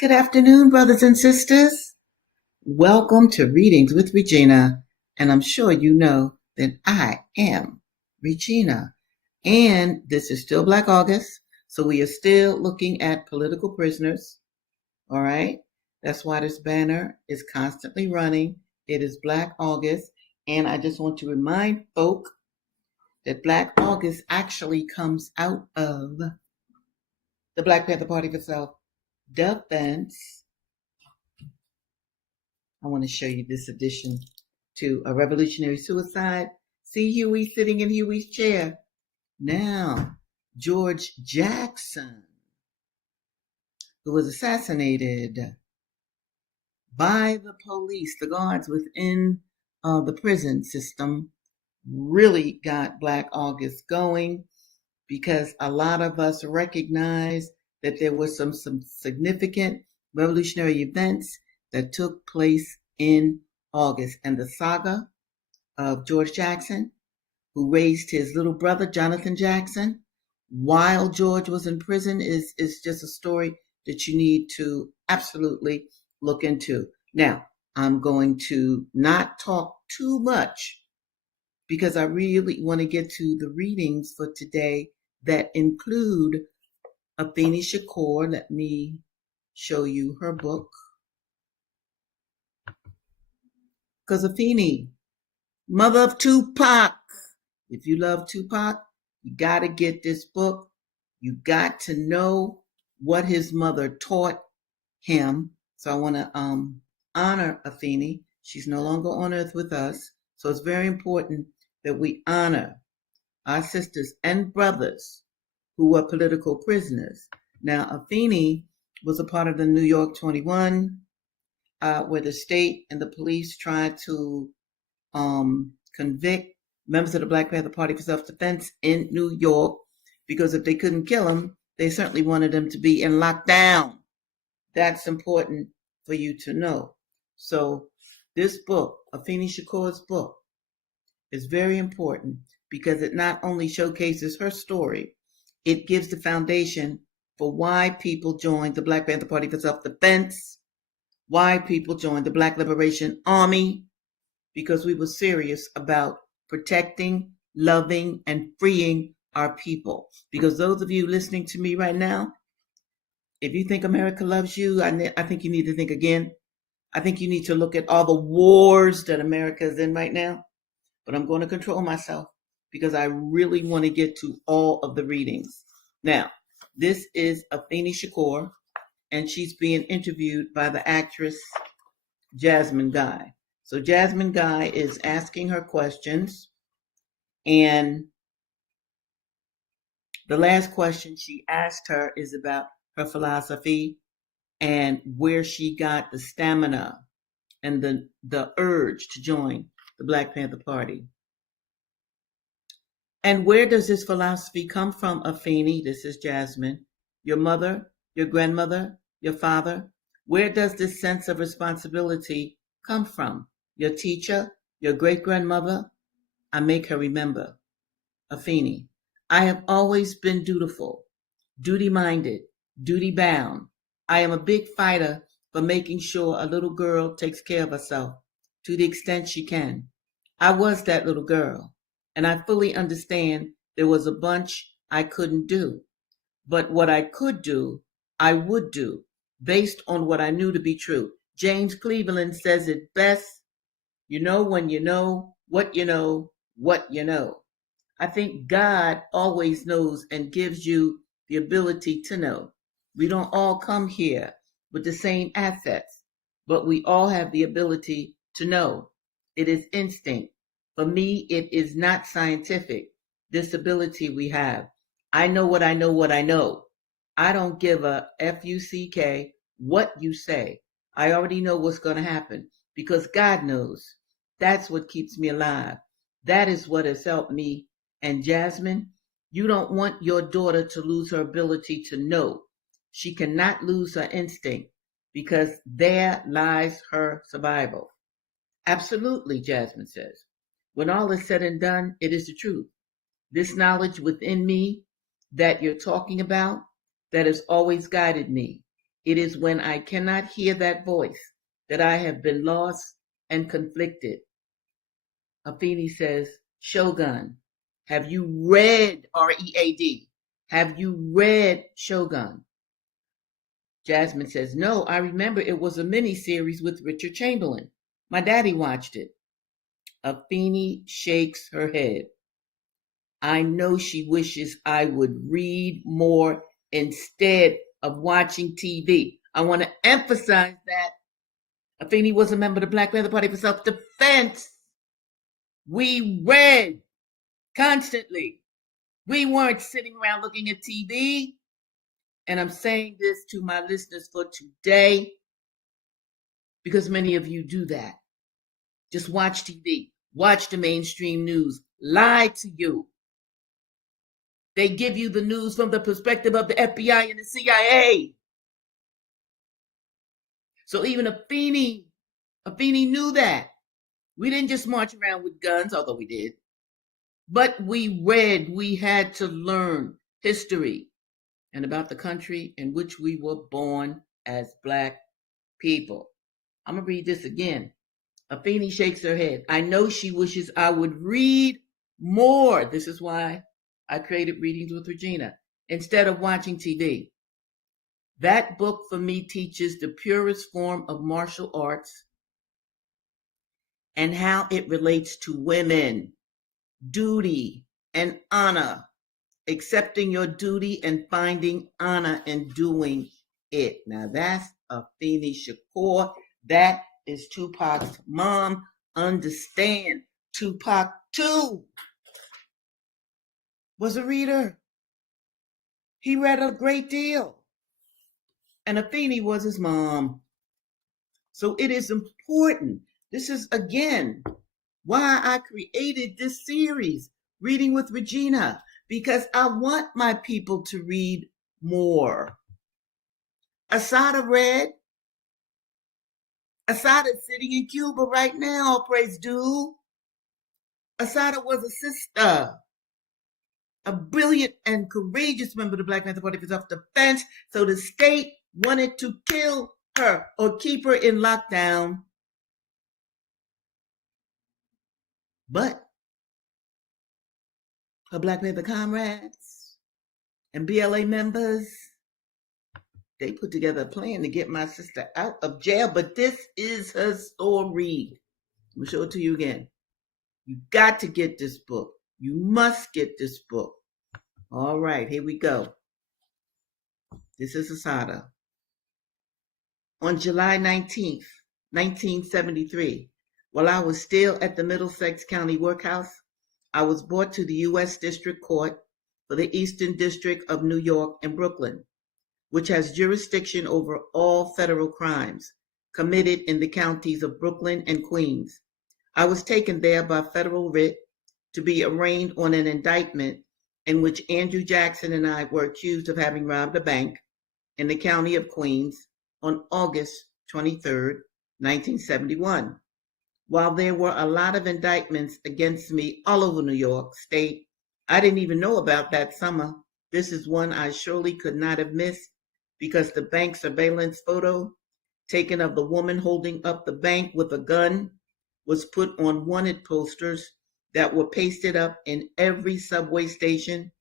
Good afternoon, brothers and sisters. Welcome to Readings with Regina. And I'm sure you know that I am Regina. And this is still Black August. So we are still looking at political prisoners. All right. That's why this banner is constantly running. It is Black August. And I just want to remind folk that Black August actually comes out of the Black Panther Party for Self-Defense. I want to show you this addition to a revolutionary suicide. See Huey sitting in Huey's chair. Now, George Jackson, who was assassinated by the police, the guards within the prison system, really got Black August going because a lot of us recognize that there were some significant revolutionary events that took place in August. And the saga of George Jackson, who raised his little brother, Jonathan Jackson, while George was in prison, is just a story that you need to absolutely look into. Now, I'm going to not talk too much because I really want to get to the readings for today that include Afeni Shakur. Let me show you her book. Because Afeni, mother of Tupac. If you love Tupac, you got to get this book. You got to know what his mother taught him. So I want to honor Afeni. She's no longer on earth with us. So it's very important that we honor our sisters and brothers who were political prisoners. Now, Afeni was a part of the New York 21, where the state and the police tried to convict members of the Black Panther Party for self-defense in New York, because if they couldn't kill them, they certainly wanted them to be in lockdown. That's important for you to know. So this book, Afeni Shakur's book, is very important because it not only showcases her story, it gives the foundation for why people joined the Black Panther Party for self-defense, why people joined the Black Liberation Army, because we were serious about protecting, loving, and freeing our people. Because those of you listening to me right now, if you think America loves you, I think you need to think again. I think you need to look at all the wars that America is in right now. But I'm going to control myself because I really want to get to all of the readings. Now, this is Afeni Shakur, and she's being interviewed by the actress Jasmine Guy. So Jasmine Guy is asking her questions, and the last question she asked her is about her philosophy and where she got the stamina and the urge to join the Black Panther Party. And where does this philosophy come from, Afeni? This is Jasmine. Your mother, your grandmother, your father? Where does this sense of responsibility come from? Your teacher, your great-grandmother? I make her remember. Afeni, I have always been dutiful, duty-minded, duty-bound. I am a big fighter for making sure a little girl takes care of herself to the extent she can. I was that little girl, and I fully understand there was a bunch I couldn't do. But what I could do, I would do, based on what I knew to be true. James Cleveland says it best, you know when you know what you know, what you know. I think God always knows and gives you the ability to know. We don't all come here with the same assets, but we all have the ability to know. It is instinct. For me, it is not scientific. This ability we have. I know what I know what I know. I don't give a fuck what you say. I already know what's going to happen because God knows. That's what keeps me alive. That is what has helped me. And Jasmine, you don't want your daughter to lose her ability to know. She cannot lose her instinct because there lies her survival. Absolutely, Jasmine says. When all is said and done, it is the truth. This knowledge within me that you're talking about, that has always guided me. It is when I cannot hear that voice that I have been lost and conflicted. Afeni says, Shogun, have you read READ? Have you read Shogun? Jasmine says, no, I remember it was a mini-series with Richard Chamberlain. My daddy watched it. Afeni shakes her head. I know she wishes I would read more instead of watching TV. I want to emphasize that Afeni was a member of the Black Panther Party for self-defense. We read constantly. We weren't sitting around looking at TV. And I'm saying this to my listeners for today because many of you do that. Just watch TV, watch the mainstream news, lie to you. They give you the news from the perspective of the FBI and the CIA. So even Afeni knew that. We didn't just march around with guns, although we did. But we read, we had to learn history and about the country in which we were born as Black people. I'm going to read this again. Afeni shakes her head. I know she wishes I would read more. This is why I created Readings with Regina instead of watching TV. That book for me teaches the purest form of martial arts and how it relates to women, duty and honor, accepting your duty and finding honor in doing it. Now that's Afeni Shakur. That is Tupac's mom. Understand, Tupac too was a reader. He read a great deal. And Afeni was his mom. So it is important. This is, again, why I created this series, Reading with Regina, because I want my people to read more. Assata read. Assata is sitting in Cuba right now, praise due. Assata was a sister, a brilliant and courageous member of the Black Panther Party for self-defense. So the state wanted to kill her or keep her in lockdown. But her Black Panther comrades and BLA members, they put together a plan to get my sister out of jail. But this is her story. I'm going to show it to you again. You got to get this book. You must get this book. All right, here we go. This is Assata. On July 19th, 1973, while I was still at the Middlesex County Workhouse, I was brought to the U.S. District Court for the Eastern District of New York and Brooklyn, which has jurisdiction over all federal crimes committed in the counties of Brooklyn and Queens. I was taken there by federal writ to be arraigned on an indictment in which Andrew Jackson and I were accused of having robbed a bank in the county of Queens on August 23rd, 1971. While there were a lot of indictments against me all over New York State, I didn't even know about that summer. This is one I surely could not have missed because the bank surveillance photo taken of the woman holding up the bank with a gun was put on wanted posters that were pasted up in every subway station,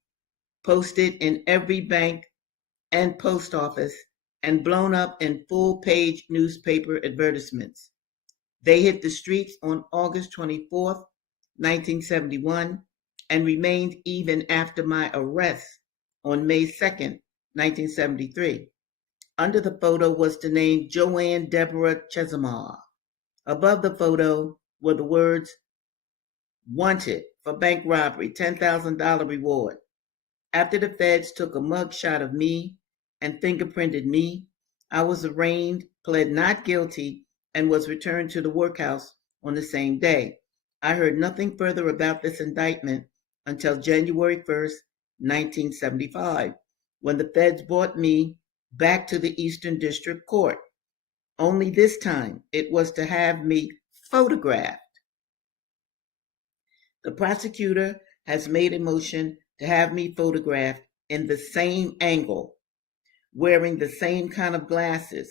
posted in every bank and post office, and blown up in full-page newspaper advertisements. They hit the streets on August 24th, 1971, and remained even after my arrest on May 2nd, 1973. Under the photo was the name Joanne Deborah Chesimar. Above the photo were the words, "Wanted for bank robbery, $10,000 reward." After the feds took a mugshot of me and fingerprinted me, I was arraigned, pled not guilty, and was returned to the workhouse on the same day. I heard nothing further about this indictment until January 1st, 1975, when the feds brought me back to the Eastern District Court. Only this time it was to have me photographed. The prosecutor has made a motion to have me photographed in the same angle wearing the same kind of glasses,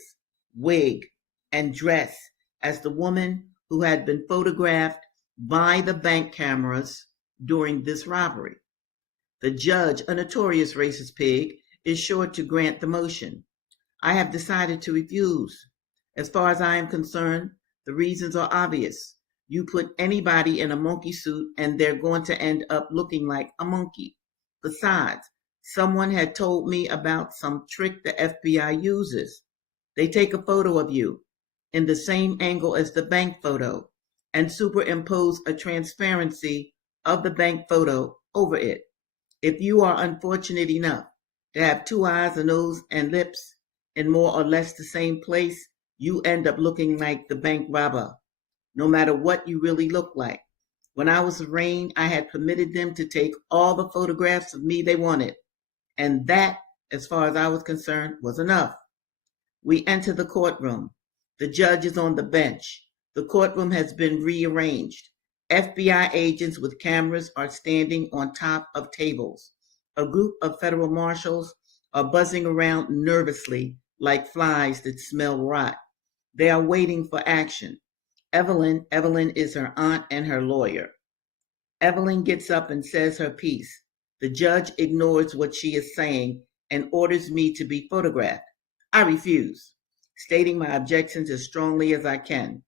wig, and dress as the woman who had been photographed by the bank cameras during this robbery. The judge, a notorious racist pig, is sure to grant the motion. I have decided to refuse. As far as I am concerned, the reasons are obvious. You put anybody in a monkey suit and they're going to end up looking like a monkey. Besides, someone had told me about some trick the FBI uses. They take a photo of you in the same angle as the bank photo and superimpose a transparency of the bank photo over it. If you are unfortunate enough to have two eyes, a nose, and lips in more or less the same place, you end up looking like the bank robber, no matter what you really look like. When I was arraigned, I had permitted them to take all the photographs of me they wanted, and that, as far as I was concerned, was enough. We enter the courtroom. The judge is on the bench. The courtroom has been rearranged. FBI agents with cameras are standing on top of tables. A group of federal marshals are buzzing around nervously like flies that smell rot. They are waiting for action. Evelyn is her aunt and her lawyer. Evelyn gets up and says her piece. The judge ignores what she is saying and orders me to be photographed. I refuse, stating my objections as strongly as I can.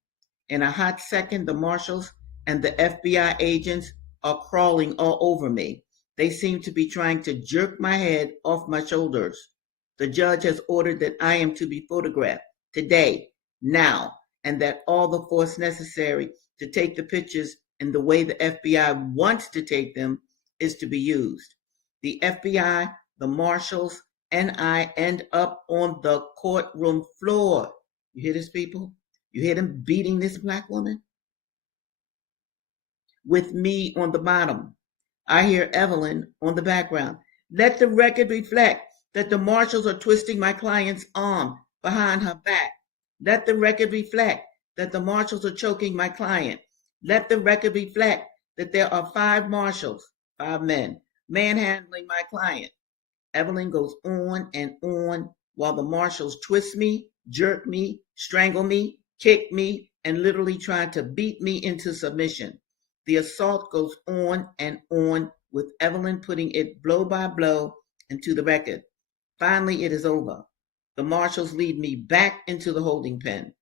In a hot second, the marshals and the FBI agents are crawling all over me. They seem to be trying to jerk my head off my shoulders. The judge has ordered that I am to be photographed today, now, and that all the force necessary to take the pictures in the way the FBI wants to take them is to be used. The FBI, the marshals, and I end up on the courtroom floor. You hear this, people? You hear them beating this black woman? With me on the bottom. I hear Evelyn on the background. Let the record reflect that the marshals are twisting my client's arm behind her back. Let the record reflect that the marshals are choking my client. Let the record reflect that there are 5 marshals, 5 men, manhandling my client. Evelyn goes on and on while the marshals twist me, jerk me, strangle me, kick me, and literally try to beat me into submission. The assault goes on and on, with Evelyn putting it blow by blow into the record. Finally, it is over. The marshals lead me back into the holding pen.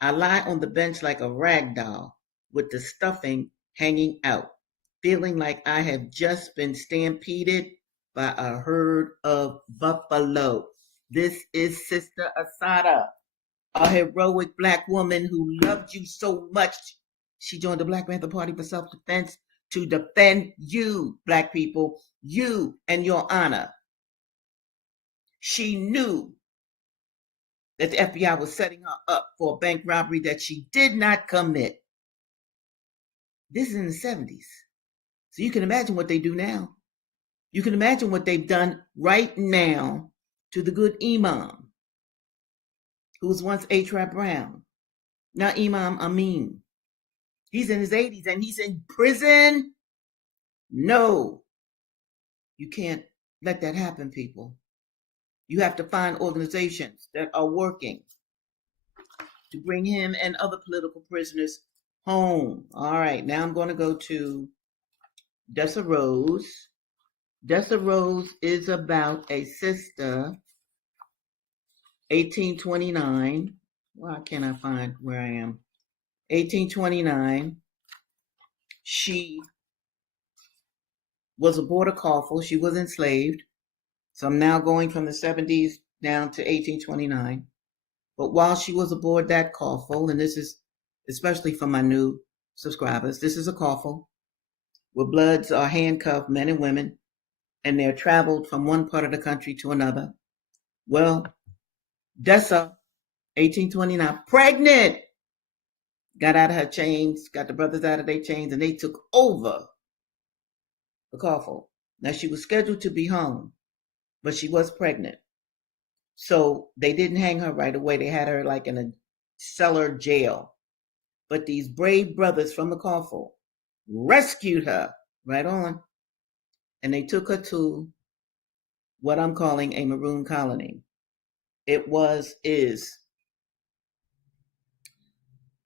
I lie on the bench like a rag doll, with the stuffing hanging out, feeling like I have just been stampeded by a herd of buffalo. This is Sister Assata, a heroic black woman who loved you so much. She joined the Black Panther Party for self-defense to defend you, black people, you and your honor. She knew that the FBI was setting her up for a bank robbery that she did not commit. This is in the 70s. So you can imagine what they do now. You can imagine what they've done right now to the good Imam, who was once Entrap Brown. Now Imam Amin. He's in his 80s and he's in prison. No, you can't let that happen, people. You have to find organizations that are working to bring him and other political prisoners home. All right, now I'm going to go to Dessa Rose. Dessa Rose is about a sister, 1829. Why can't I find where I am? 1829. She was aboard a coffle. She was enslaved. So I'm now going from the 70s down to 1829. But while she was aboard that coffle, and this is especially for my new subscribers, this is a coffle where bloods are handcuffed, men and women, and they're traveled from one part of the country to another. Well, Dessa, 1829, pregnant, got out of her chains, got the brothers out of their chains, and they took over the coffle. Now, she was scheduled to be hung, but she was pregnant. So they didn't hang her right away. They had her like in a cellar jail. But these brave brothers from the coffle rescued her right on. And they took her to what I'm calling a maroon colony. is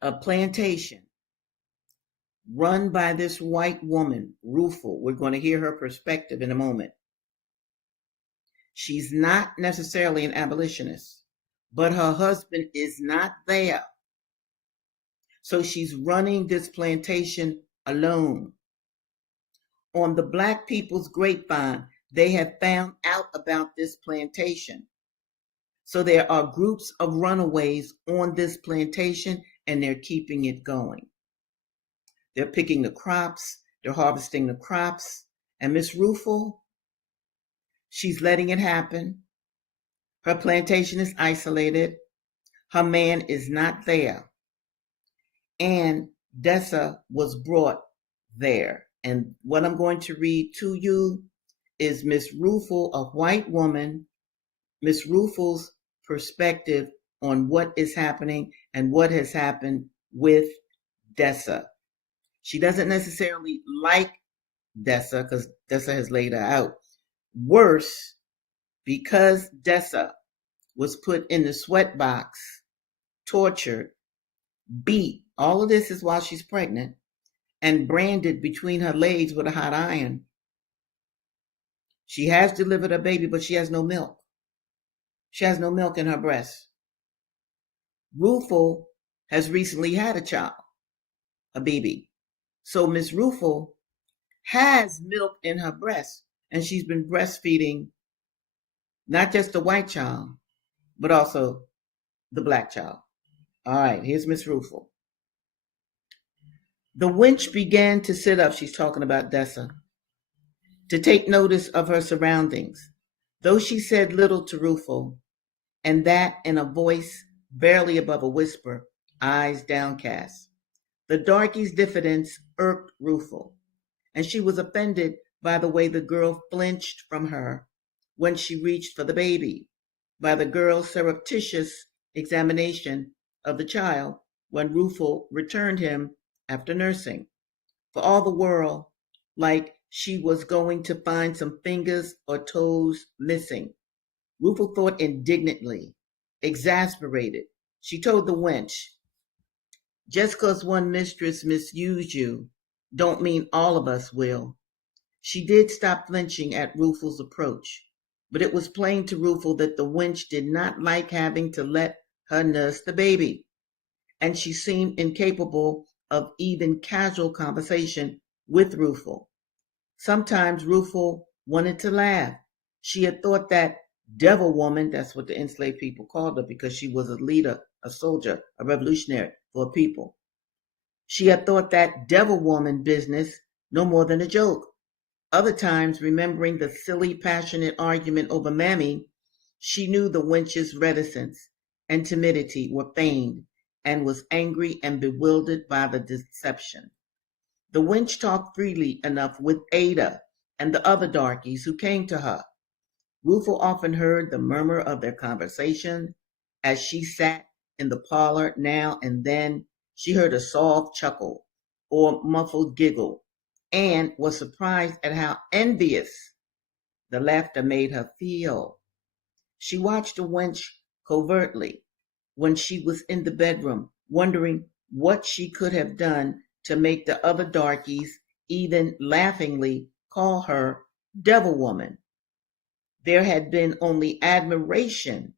a plantation run by this white woman, Rufel. We're going to hear her perspective in a moment. She's not necessarily an abolitionist, but her husband is not there. So she's running this plantation alone. On the Black people's grapevine, they have found out about this plantation. So there are groups of runaways on this plantation, and they're keeping it going. They're picking the crops, they're harvesting the crops, and Miss Rufel, she's letting it happen. Her plantation is isolated. Her man is not there. And Dessa was brought there. And what I'm going to read to you is Miss Rufel, a white woman, Miss Rufel's perspective on what is happening and what has happened with Dessa. She doesn't necessarily like Dessa because Dessa has laid her out. Worse, because Dessa was put in the sweat box, tortured, beat, all of this is while she's pregnant, and branded between her legs with a hot iron. She has delivered a baby, but she has no milk. She has no milk in her breast. Rufel has recently had a child, a baby. So Miss Rufel has milk in her breast, and she's been breastfeeding not just the white child, but also the Black child. All right, here's Miss Rufel. The wench began to sit up, she's talking about Dessa, to take notice of her surroundings, though she said little to Rufel, and that in a voice barely above a whisper, eyes downcast. The darky's diffidence irked Rufel, and she was offended by the way the girl flinched from her when she reached for the baby, by the girl's surreptitious examination of the child when Rufel returned him after nursing, for all the world like she was going to find some fingers or toes missing. Rufel thought indignantly, exasperated. She told the wench, just 'cause one mistress misused you, don't mean all of us will. She did stop flinching at Rufel's approach, but it was plain to Rufel that the wench did not like having to let her nurse the baby, and she seemed incapable of even casual conversation with Rufel. Sometimes Rufel wanted to laugh. She had thought that devil woman, that's what the enslaved people called her because she was a leader, a soldier, a revolutionary for a people. She had thought that devil woman business no more than a joke. Other times, remembering the silly, passionate argument over Mammy, she knew the wench's reticence and timidity were feigned and was angry and bewildered by the deception. The wench talked freely enough with Ada and the other darkies who came to her. Rufel often heard the murmur of their conversation as she sat in the parlor. Now and then she heard a soft chuckle or muffled giggle and was surprised at how envious the laughter made her feel. She watched the wench covertly when she was in the bedroom, wondering what she could have done to make the other darkies even laughingly call her devil woman. There had been only admiration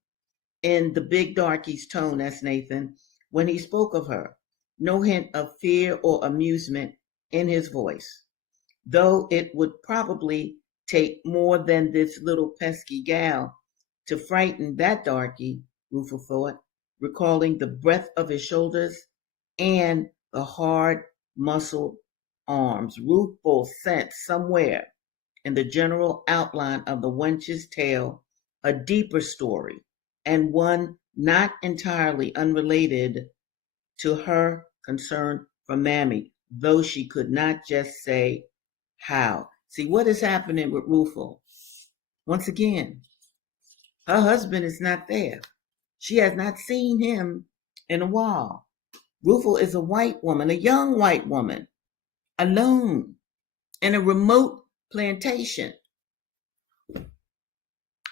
in the big darkie's tone, that's Nathan, when he spoke of her. No hint of fear or amusement in his voice, though it would probably take more than this little pesky gal to frighten that darky, Rufel thought, recalling the breadth of his shoulders and the hard, muscled arms. Rufel sensed somewhere in the general outline of the wench's tale a deeper story, and one not entirely unrelated to her concern for Mammy, though she could not just say how. See, what is happening with Rufel? Once again, her husband is not there. She has not seen him in a while. Rufel is a white woman, a young white woman, alone in a remote plantation.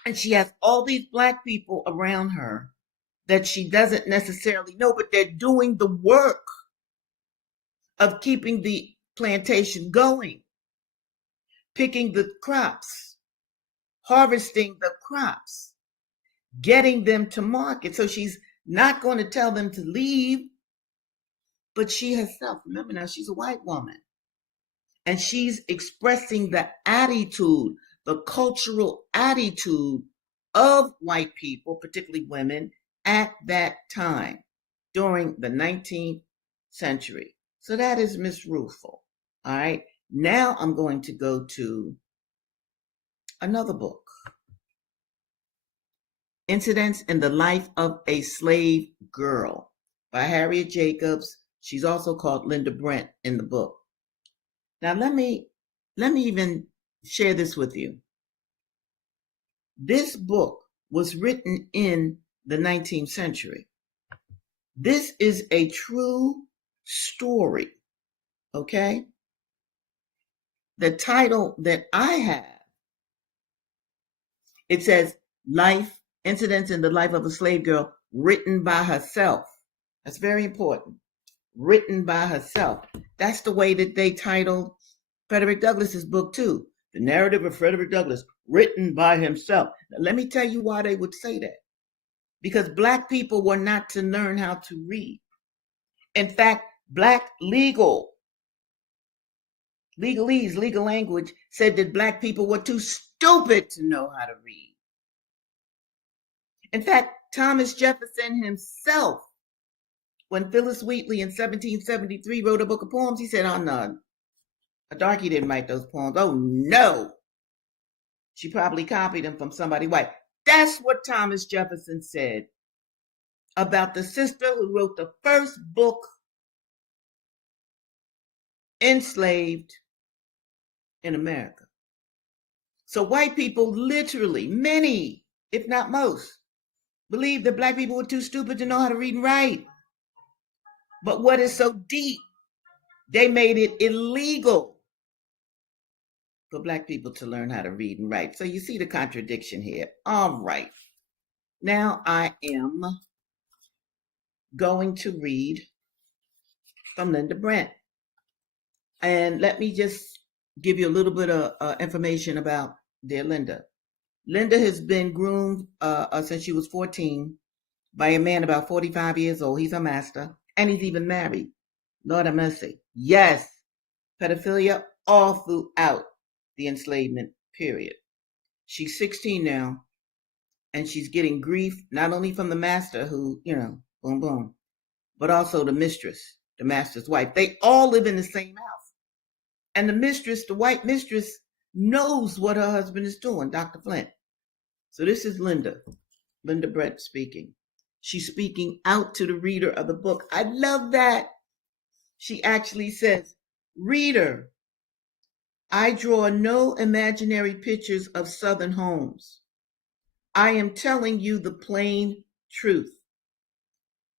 And she has all these black people around her that she doesn't necessarily know, but they're doing the work of keeping the plantation going, picking the crops, harvesting the crops, getting them to market. So she's not going to tell them to leave, but she herself, remember now, she's a white woman. And she's expressing the attitude, the cultural attitude of white people, particularly women, at that time during the 19th century. So that is Miss Rueful. All right. Now I'm going to go to another book, Incidents in the Life of a Slave Girl by Harriet Jacobs. She's also called Linda Brent in the book. Now let me even share this with you. This book was written in the 19th century. This is a true story, okay? The title that I have, it says Incidents in the Life of a Slave Girl, written by herself. That's very important. Written by herself. That's the way that they titled Frederick Douglass's book too. The Narrative of Frederick Douglass, written by himself. Now, let me tell you why they would say that. Because black people were not to learn how to read. In fact, black legalese, legal language, said that black people were too stupid to know how to read. In fact, Thomas Jefferson himself, when Phyllis Wheatley in 1773 wrote a book of poems, he said, oh no, a darky didn't write those poems. Oh no. She probably copied them from somebody white. That's what Thomas Jefferson said about the sister who wrote the first book, Enslaved in America. So white people literally, many, if not most, believed that black people were too stupid to know how to read and write. But what is so deep, they made it illegal for black people to learn how to read and write. So you see the contradiction here. All right. Now I am going to read from Linda Brent. And let me just give you a little bit of information about dear Linda. Linda has been groomed since she was 14 by a man about 45 years old. He's a master, and he's even married. Lord have mercy. Yes, pedophilia all throughout the enslavement period. She's 16 now, and she's getting grief not only from the master who, boom, boom, but also the mistress, the master's wife. They all live in the same house. And the mistress, the white mistress, knows what her husband is doing, Dr. Flint. So this is Linda Brent speaking. She's speaking out to the reader of the book. I love that. She actually says, reader, I draw no imaginary pictures of Southern homes. I am telling you the plain truth.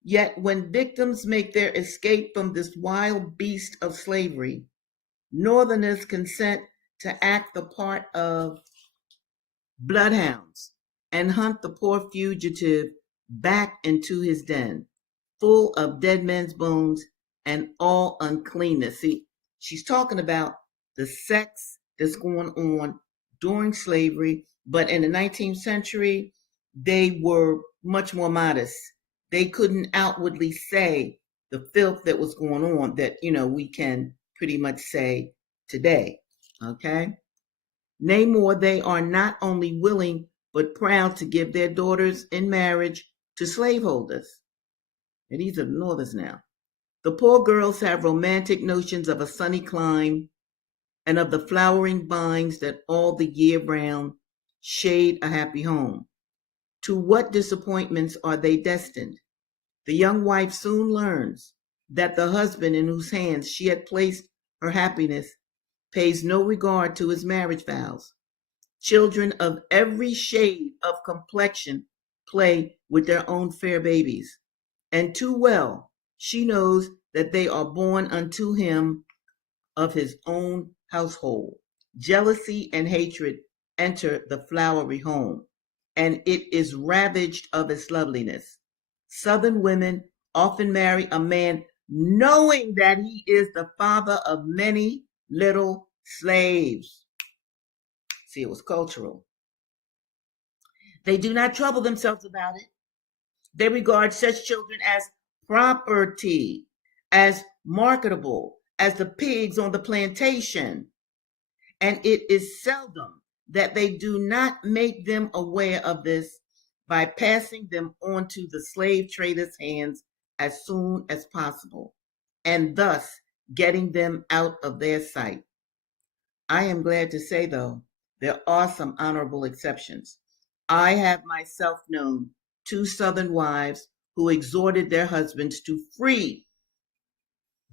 Yet when victims make their escape from this wild beast of slavery, Northerners consent to act the part of bloodhounds and hunt the poor fugitive back into his den, full of dead men's bones and all uncleanness. See, she's talking about the sex that's going on during slavery, but in the 19th century, they were much more modest. They couldn't outwardly say the filth that was going on that, we can pretty much say today, okay? Nay more, they are not only willing, but proud to give their daughters in marriage to slaveholders. And these are the Northerners now. The poor girls have romantic notions of a sunny clime and of the flowering vines that all the year round shade a happy home. To what disappointments are they destined? The young wife soon learns that the husband in whose hands she had placed her happiness pays no regard to his marriage vows. Children of every shade of complexion play with their own fair babies, and too well she knows that they are born unto him of his own household. Jealousy and hatred enter the flowery home. and it is ravaged of its loveliness. Southern women often marry a man knowing that he is the father of many little slaves. See, it was cultural. They do not trouble themselves about it. They regard such children as property, as marketable, as the pigs on the plantation. And it is seldom that they do not make them aware of this by passing them on to the slave traders' hands as soon as possible, and thus getting them out of their sight. I am glad to say, though, there are some honorable exceptions. I have myself known 2 Southern wives who exhorted their husbands to free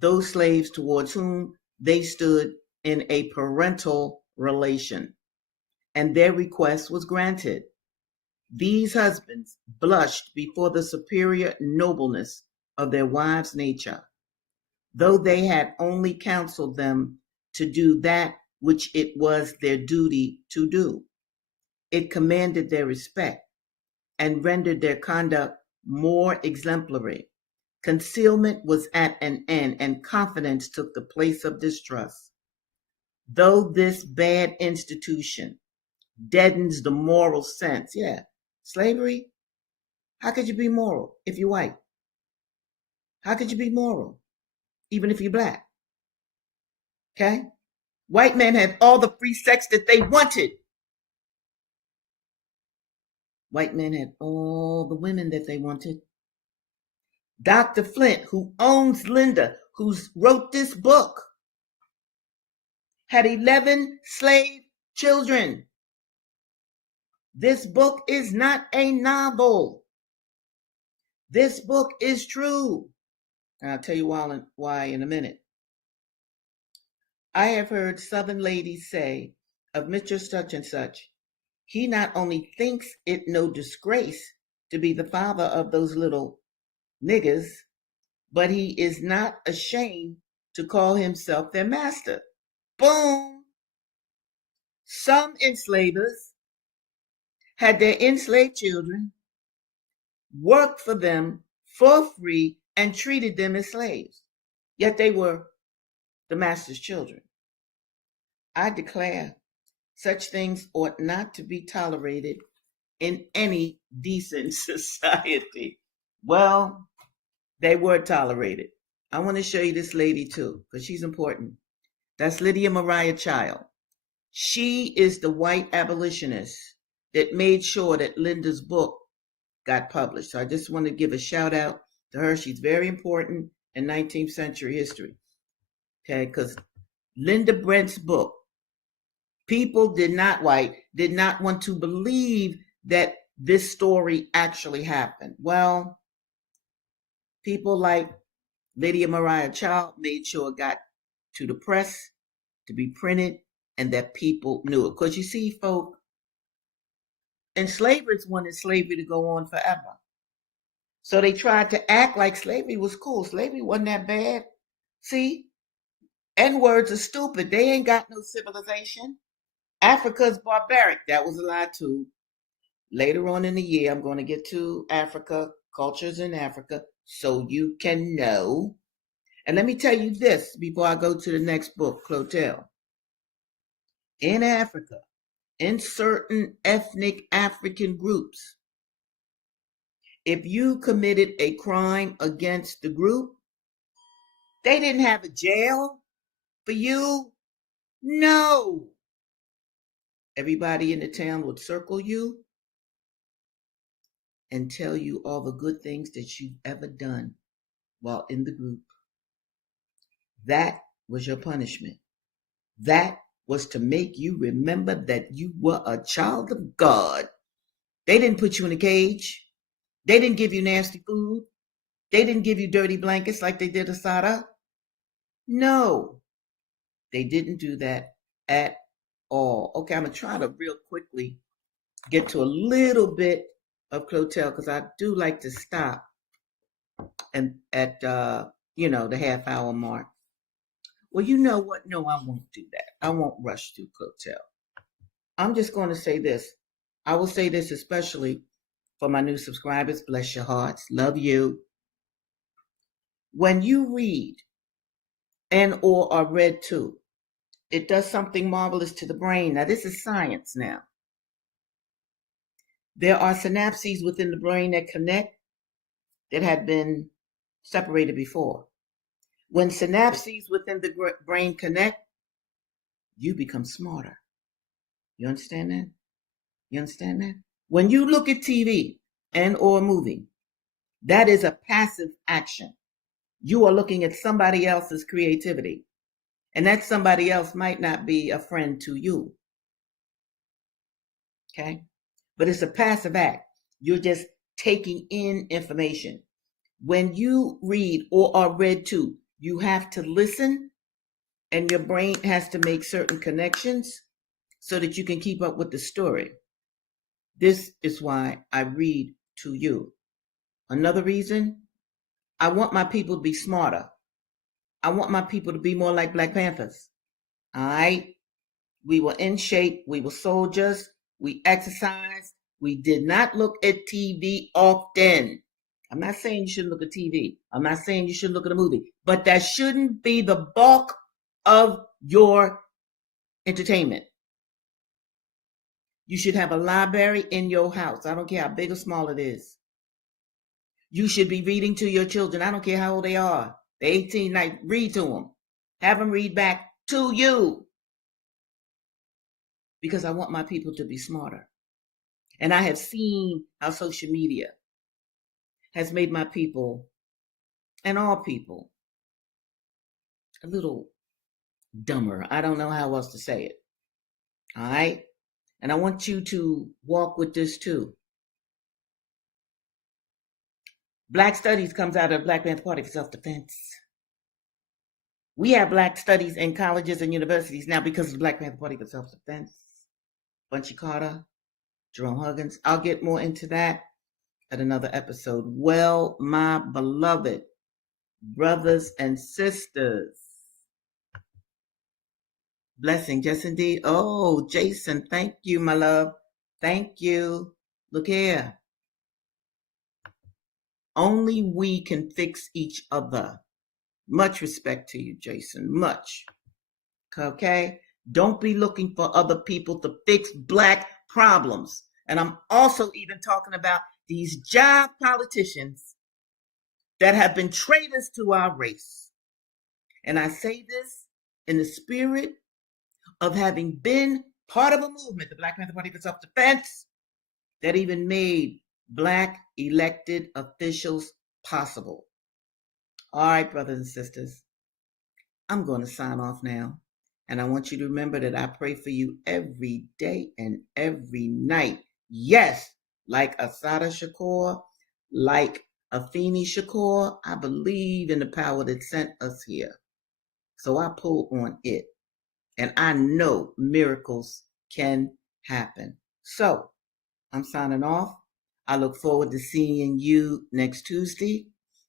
those slaves towards whom they stood in a parental relation, and their request was granted. These husbands blushed before the superior nobleness of their wives' nature, though they had only counseled them to do that which it was their duty to do. It commanded their respect and rendered their conduct more exemplary. Concealment was at an end, and confidence took the place of distrust. Though this bad institution deadens the moral sense, yeah, slavery, how could you be moral if you're white? How could you be moral even if you're black? Okay? White men had all the free sex that they wanted. White men had all the women that they wanted. Dr. Flint, who owns Linda, who wrote this book, had 11 slave children. This book is not a novel. This book is true. And I'll tell you why in a minute. I have heard Southern ladies say of Mr. Such and Such, he not only thinks it no disgrace to be the father of those little niggas, but he is not ashamed to call himself their master. Boom! Some enslavers had their enslaved children work for them for free and treated them as slaves, yet they were the master's children. I declare such things ought not to be tolerated in any decent society. Well, they were tolerated. I want to show you this lady too, because she's important. That's Lydia Mariah Child. She is the white abolitionist that made sure that Linda's book got published. So I just want to give a shout out to her. She's very important in 19th century history. Okay, because Linda Brent's book, people did not want to believe that this story actually happened. Well, people like Lydia Mariah Child made sure it got to the press to be printed and that people knew it. Because you see, folk, enslavers wanted slavery to go on forever. So they tried to act like slavery was cool. Slavery wasn't that bad. See, N-words are stupid. They ain't got no civilization. Africa's barbaric. That was a lie too. Later on in the year, I'm going to get to Africa, cultures in Africa, so you can know. And let me tell you this before I go to the next book, Clotel. In Africa, in certain ethnic African groups, if you committed a crime against the group, they didn't have a jail for you. No. Everybody in the town would circle you and tell you all the good things that you've ever done while in the group. That was your punishment. That was to make you remember that you were a child of God. They didn't put you in a cage. They didn't give you nasty food. They didn't give you dirty blankets like they did Assata. No, they didn't do that at all. Okay, I'm going to try to real quickly get to a little bit of Clotel because I do like to stop and at the half hour mark. Well, you know what? No, I won't do that. I won't rush through Clotel. I'm just going to say this. I will say this especially for my new subscribers. Bless your hearts. Love you. When you read and or are read to, it does something marvelous to the brain. Now, this is science now. There are synapses within the brain that connect that had been separated before. When synapses within the brain connect, you become smarter. You understand that? You understand that? When you look at TV and or a movie, that is a passive action. You are looking at somebody else's creativity. And that somebody else might not be a friend to you. Okay? But it's a passive act. You're just taking in information. When you read or are read to, you have to listen, and your brain has to make certain connections so that you can keep up with the story. This is why I read to you. Another reason, I want my people to be smarter. I want my people to be more like Black Panthers. All right? We were in shape. We were soldiers. We exercised. We did not look at TV often. I'm not saying you shouldn't look at TV. I'm not saying you shouldn't look at a movie. But that shouldn't be the bulk of your entertainment. You should have a library in your house. I don't care how big or small it is. You should be reading to your children. I don't care how old they are. They're 18, like, read to them. Have them read back to you. Because I want my people to be smarter. And I have seen how social media has made my people, and all people, a little dumber. I don't know how else to say it. All right? And I want you to walk with this too. Black Studies comes out of Black Panther Party for self-defense. We have Black Studies in colleges and universities now because of the Black Panther Party for self-defense. Bunchy Carter, Jerome Huggins. I'll get more into that at another episode. Well, my beloved brothers and sisters, blessing, yes indeed. Oh, Jason, thank you, my love. Thank you. Look here. Only we can fix each other. Much respect to you, Jason. Much. Okay? Don't be looking for other people to fix Black problems. And I'm also even talking about these job politicians that have been traitors to our race. And I say this in the spirit of having been part of a movement, the Black Panther Party for self-defense, that even made Black elected officials possible. All right, brothers and sisters, I'm going to sign off now. And I want you to remember that I pray for you every day and every night. Yes, like Assata Shakur, like Afeni Shakur, I believe in the power that sent us here. So I pull on it. And I know miracles can happen. So I'm signing off. I look forward to seeing you next Tuesday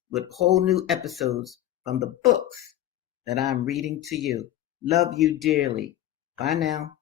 with whole new episodes from the books that I'm reading to you. Love you dearly. Bye now.